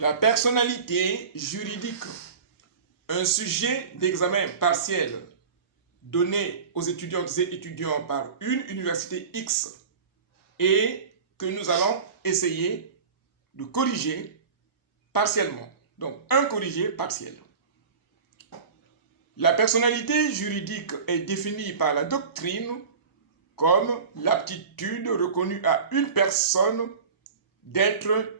La personnalité juridique, un sujet d'examen partiel donné aux étudiantes et étudiants par une université X et que nous allons essayer de corriger partiellement. Donc, un corrigé partiel. La personnalité juridique est définie par la doctrine comme l'aptitude reconnue à une personne d'être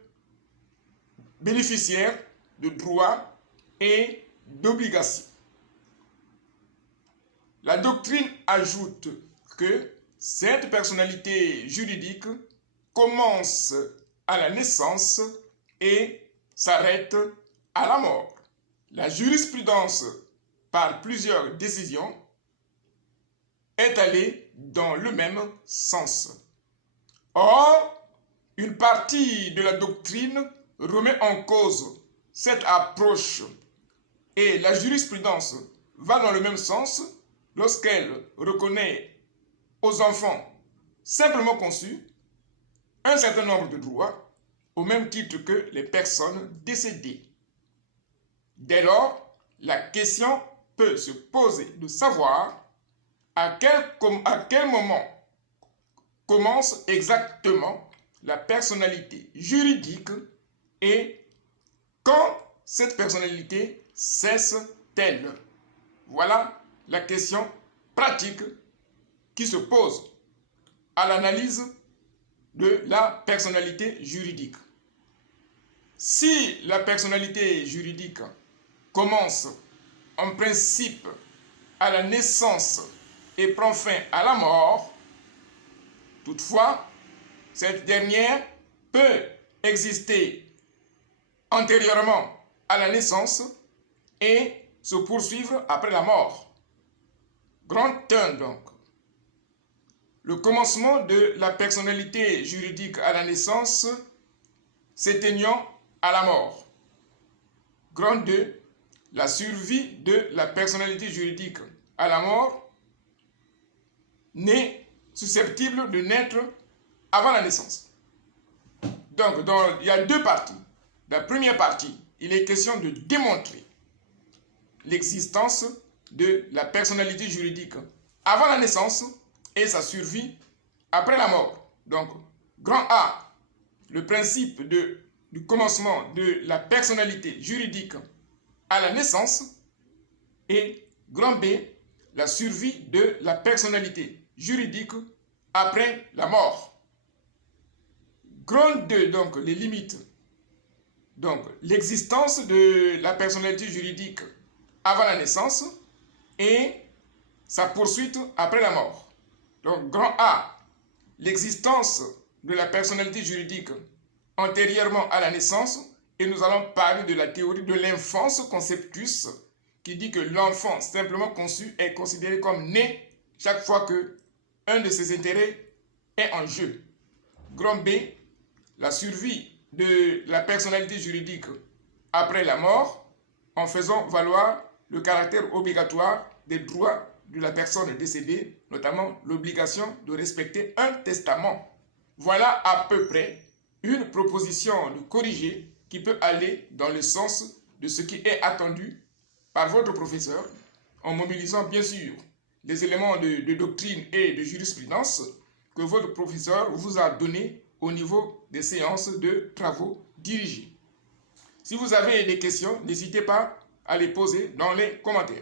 bénéficiaire de droits et d'obligations. La doctrine ajoute que cette personnalité juridique commence à la naissance et s'arrête à la mort. La jurisprudence, par plusieurs décisions, est allée dans le même sens. Or, une partie de la doctrine remet en cause cette approche et la jurisprudence va dans le même sens lorsqu'elle reconnaît aux enfants simplement conçus un certain nombre de droits au même titre que les personnes décédées. Dès lors, la question peut se poser de savoir à quel moment commence exactement la personnalité juridique et quand cette personnalité cesse-t-elle? Voilà la question pratique qui se pose à l'analyse de la personnalité juridique. Si la personnalité juridique commence en principe à la naissance et prend fin à la mort, toutefois, cette dernière peut exister antérieurement à la naissance et se poursuivre après la mort. Grand 1 donc. Le commencement de la personnalité juridique à la naissance s'éteignant à la mort. Grand 2. La survie de la personnalité juridique à la mort n'est susceptible de naître avant la naissance. Donc, il y a deux parties. La première partie, il est question de démontrer l'existence de la personnalité juridique avant la naissance et sa survie après la mort. Donc, grand A, le principe du commencement de la personnalité juridique à la naissance et grand B, la survie de la personnalité juridique après la mort. Grand 2, donc les limites. Donc, l'existence de la personnalité juridique avant la naissance et sa poursuite après la mort. Donc, grand A, l'existence de la personnalité juridique antérieurement à la naissance, et nous allons parler de la théorie de l'infance conceptus, qui dit que l'enfant simplement conçu est considéré comme né chaque fois que un de ses intérêts est en jeu. Grand B, la survie de la personnalité juridique après la mort, en faisant valoir le caractère obligatoire des droits de la personne décédée, notamment l'obligation de respecter un testament. Voilà à peu près une proposition de corriger qui peut aller dans le sens de ce qui est attendu par votre professeur, en mobilisant bien sûr les éléments de doctrine et de jurisprudence que votre professeur vous a donnés au niveau des séances de travaux dirigés. Si vous avez des questions, n'hésitez pas à les poser dans les commentaires.